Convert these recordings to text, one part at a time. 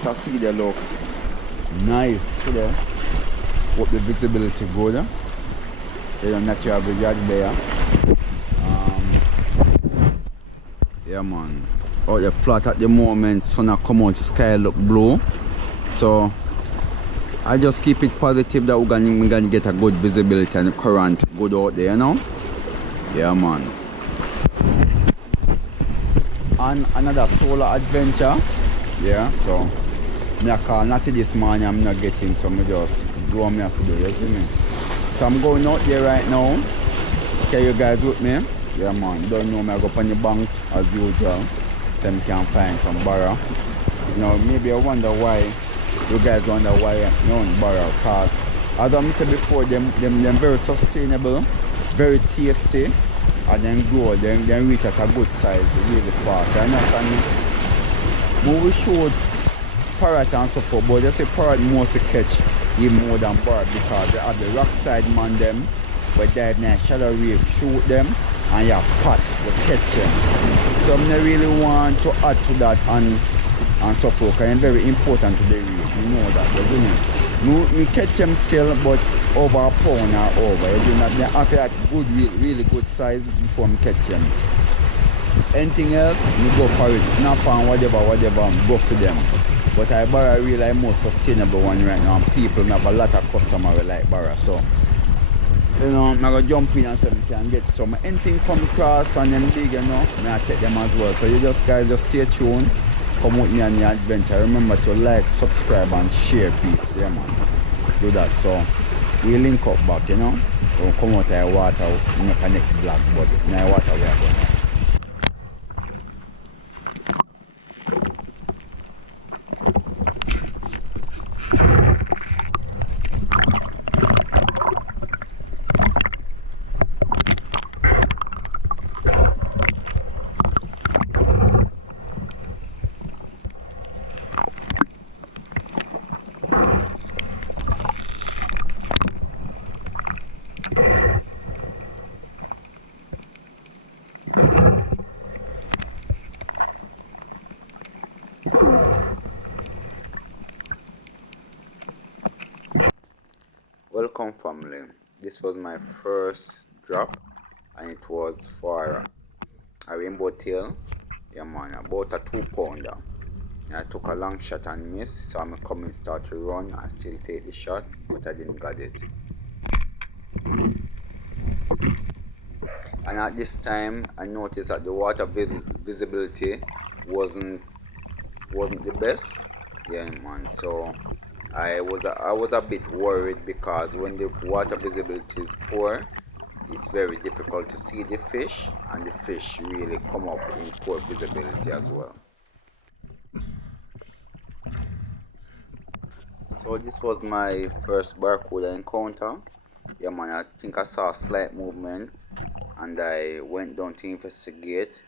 As I see they look nice today. Hope the visibility good. They don't natural visual there. Yeah man. Out the flat at the moment, sun a come out, sky look blue. So I just keep it positive that we're gonna get a good visibility and the current good out there, you know? Yeah man. And another solar adventure. Yeah, so me a call not this morning, I'm not getting, so me just do what me have to do, you see me? So I'm going out there right now. Okay, you guys with me? Yeah man, don't know me, I go up on the bank as usual. So I can find some barra. You know, maybe I wonder why, you guys wonder why you don't borrow, because as I said before, them very sustainable, very tasty, and then grow, then reach at a good size really fast. You understand me? But we showed parrot and so forth, but they say parrot mostly catch even more than bird, because they have the rockside man them, but dive in a shallow reef, shoot them, and you pot, we catch them. So I really want to add to that and so forth, and it's very important to the reef, you know that, doesn't it? We catch them still, but over a pound or over. You know, they have to have good, really good size before we catch them. Anything else, we go for it. Snap and whatever, go for them. But I borrow really like most sustainable one right now, and people have a lot of customers who like borrow. So, you know, I'm going to jump in and say we can get some. Anything come across from them big, you know, I take them as well. So you guys just stay tuned. Come with me on the adventure. Remember to like, subscribe and share, peeps. Yeah man, do that. So we link up back, you know. We'll come out of the water, make a next black body. Now water we are going. Welcome family. This was my first drop, and it was for a rainbow tail. Yeah man, about a 2-pounder. I took a long shot and missed, so I'm coming start to run. I still take the shot, but I didn't get it. And at this time I noticed that the water visibility wasn't the best. Yeah man, so I was a bit worried, because when the water visibility is poor, it's very difficult to see the fish, and the fish really come up in poor visibility as well. So this was my first barracuda encounter. Yeah man, I think I saw a slight movement, and I went down to investigate.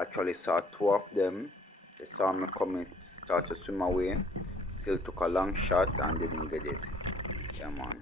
Actually saw 2 of them. They saw me coming, start to swim away. Still took a long shot and didn't get it. Yeah man.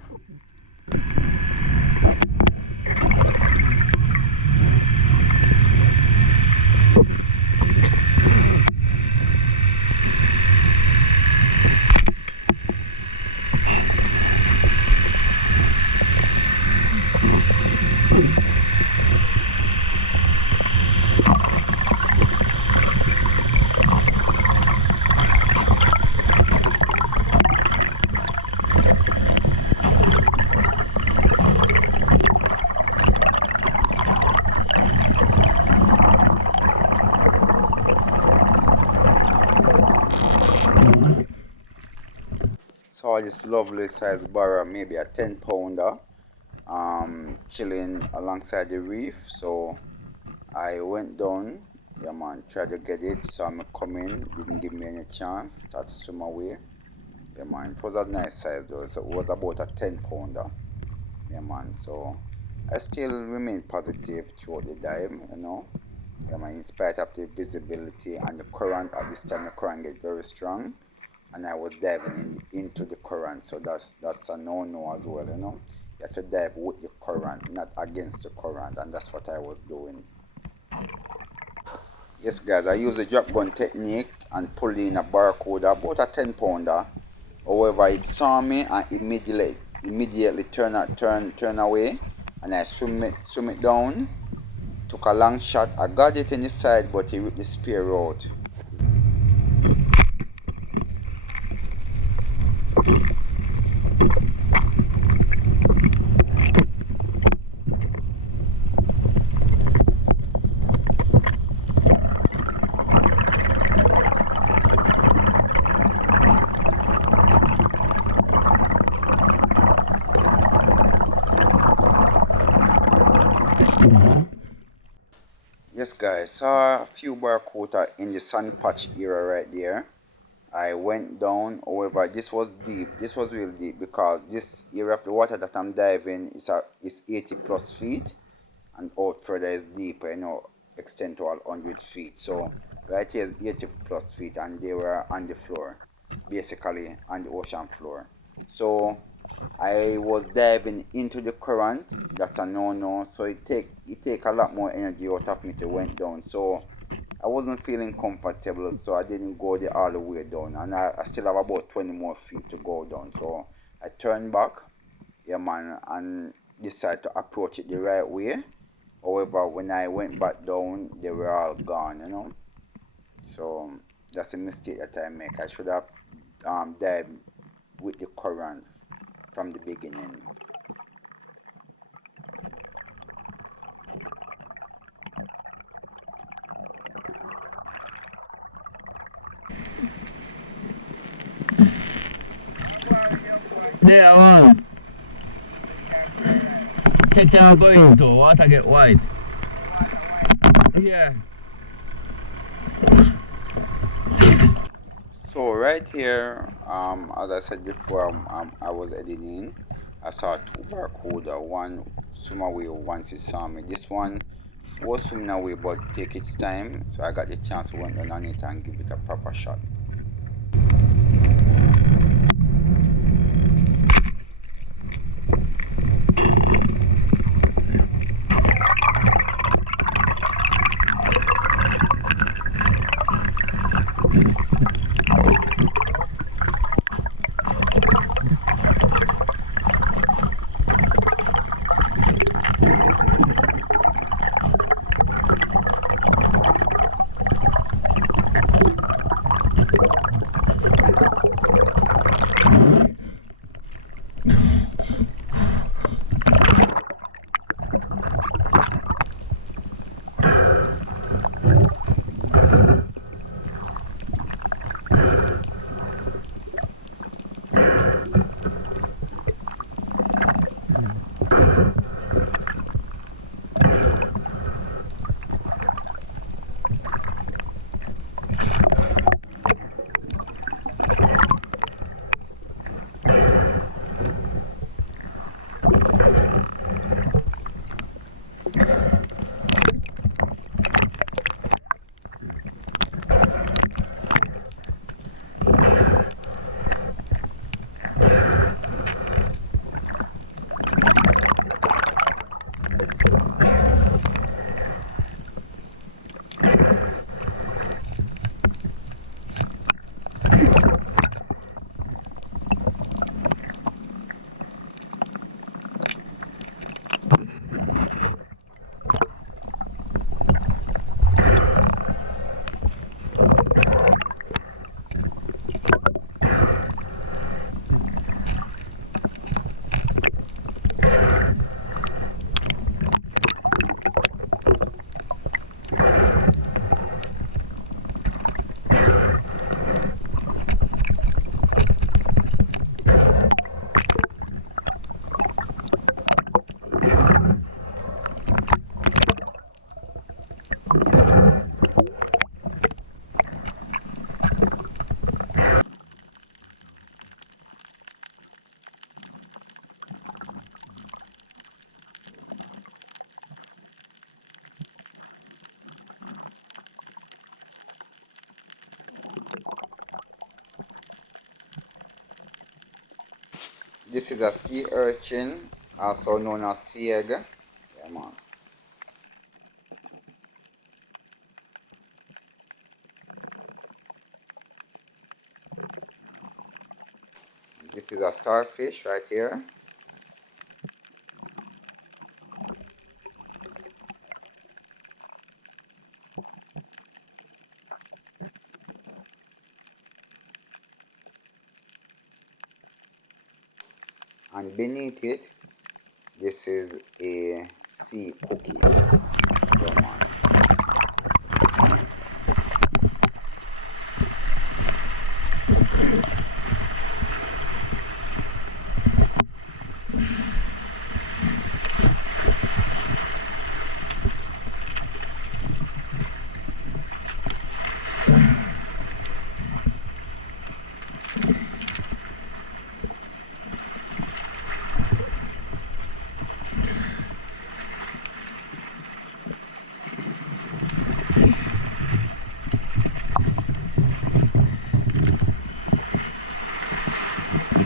Saw this lovely size barra, maybe a 10-pounder, chilling alongside the reef. So I went down, yeah man, tried to get it, saw me coming, didn't give me any chance, started to swim away. Yeah man, it was a nice size though, so it was about a 10-pounder. Yeah man, so I still remain positive throughout the dive, you know. Yeah man, in spite of the visibility and the current. At this time the current get very strong, and I was diving into the current, so that's a no as well, you know. You have to dive with the current, not against the current, and that's what I was doing. Yes guys, I use the drop gun technique and pulled in a barracuda, about a 10 pounder. However, it saw me and immediately turn away, and I swim it down. Took a long shot. I got it in the side, but he ripped the spear out. Yes guys, saw a few barracuda in the sand patch area right there. I went down, however, this was deep. This was really deep because this area of the water that I'm diving is 80 plus feet, and out further is deeper, extend to all 100 feet. So right here is 80 plus feet, and they were on the floor, basically on the ocean floor. So I was diving into the current. That's a no-no. So it take a lot more energy out of me to went down. So I wasn't feeling comfortable, so I didn't go all the way down, and I still have about 20 more feet to go down. So I turned back, yeah man, and decided to approach it the right way. However, when I went back down, they were all gone. So that's a mistake that I make. I should have dived with the current from the beginning. There, man. Take your going to water get white. Yeah. So right here, as I said before, I was editing. I saw two barracuda, one swim away once it saw me. This one was swimming away but take its time, so I got the chance to went down on it and give it a proper shot. This is a sea urchin, also known as sea egg. Yeah man. This is a starfish right here. And beneath it, this is a sea cookie. Come on.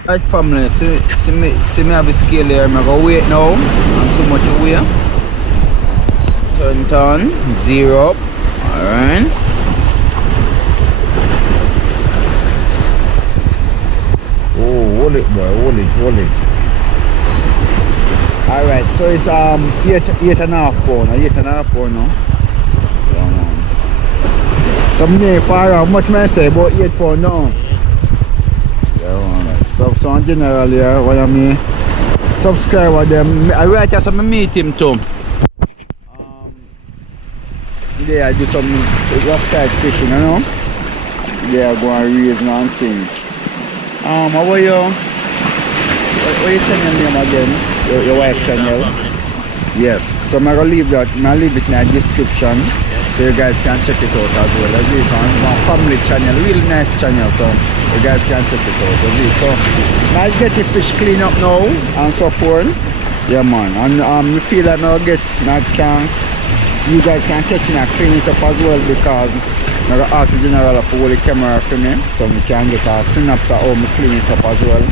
Right family, see me have a scale here, I'm gonna wait now, and too much away. Turn, 0 up, alright. Oh, hold it boy, hold it. Alright, so it's 8.5 pound, 8.5 pound now. Yeah, man. Some near far out, much may I say about 8 pound now. So in general here, one of me subscriber them, I write here some meet him too. They do some rockside fishing, you know. They are going to raise and thing. How are you? What you saying your name again? Your wife channel? Yes. So I'm gonna leave that, I'm gonna leave it in the description. So you guys can check it out as well. It's my family channel, really nice channel, so you guys can check it out. So I get the fish clean up now and so forth. Yeah man. And I feel like I'll get you guys can catch me and clean it up as well, because I'm gonna ask the general to hold the camera for me so we can get a synapse of how I clean it up as well.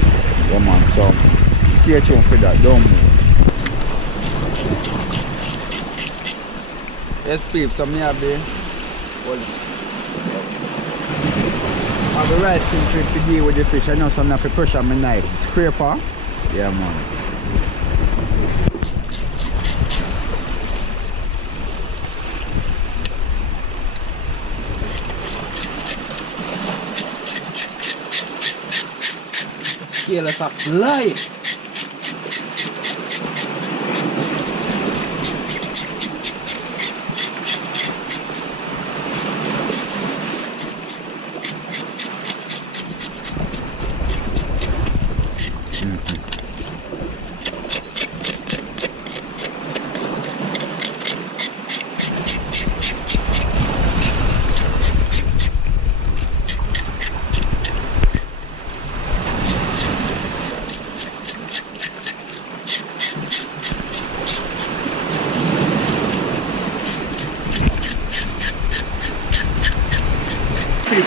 Yeah man. So stay tuned for that, don't move. Yes, peeps, so me have the right thing to deal with the fish. I know some have to pressure my knife. Scraper. Yeah, man. Yeah, let's apply.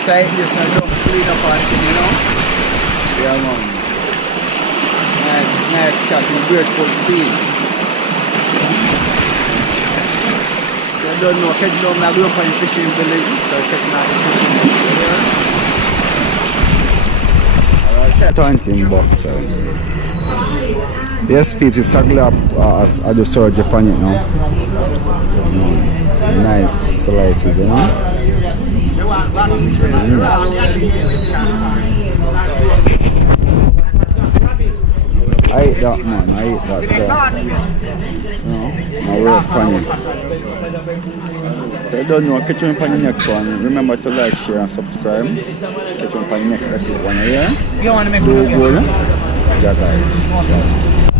Side this and don't clean up on thing, you know? Yeah man. Nice cat with grateful feet. You don't know, catch down my group on the fishing village, so checking out the fishing. Alright, 20 bucks. Yes peeps, it's ugly up I do surge upon it now. Nice slices, you know? I eat that man, I eat that, so I work funny. So you don't know, catch you on the next one. Remember to like, share and subscribe. Catch you on the next episode one, yeah? Do good. Yeah guys.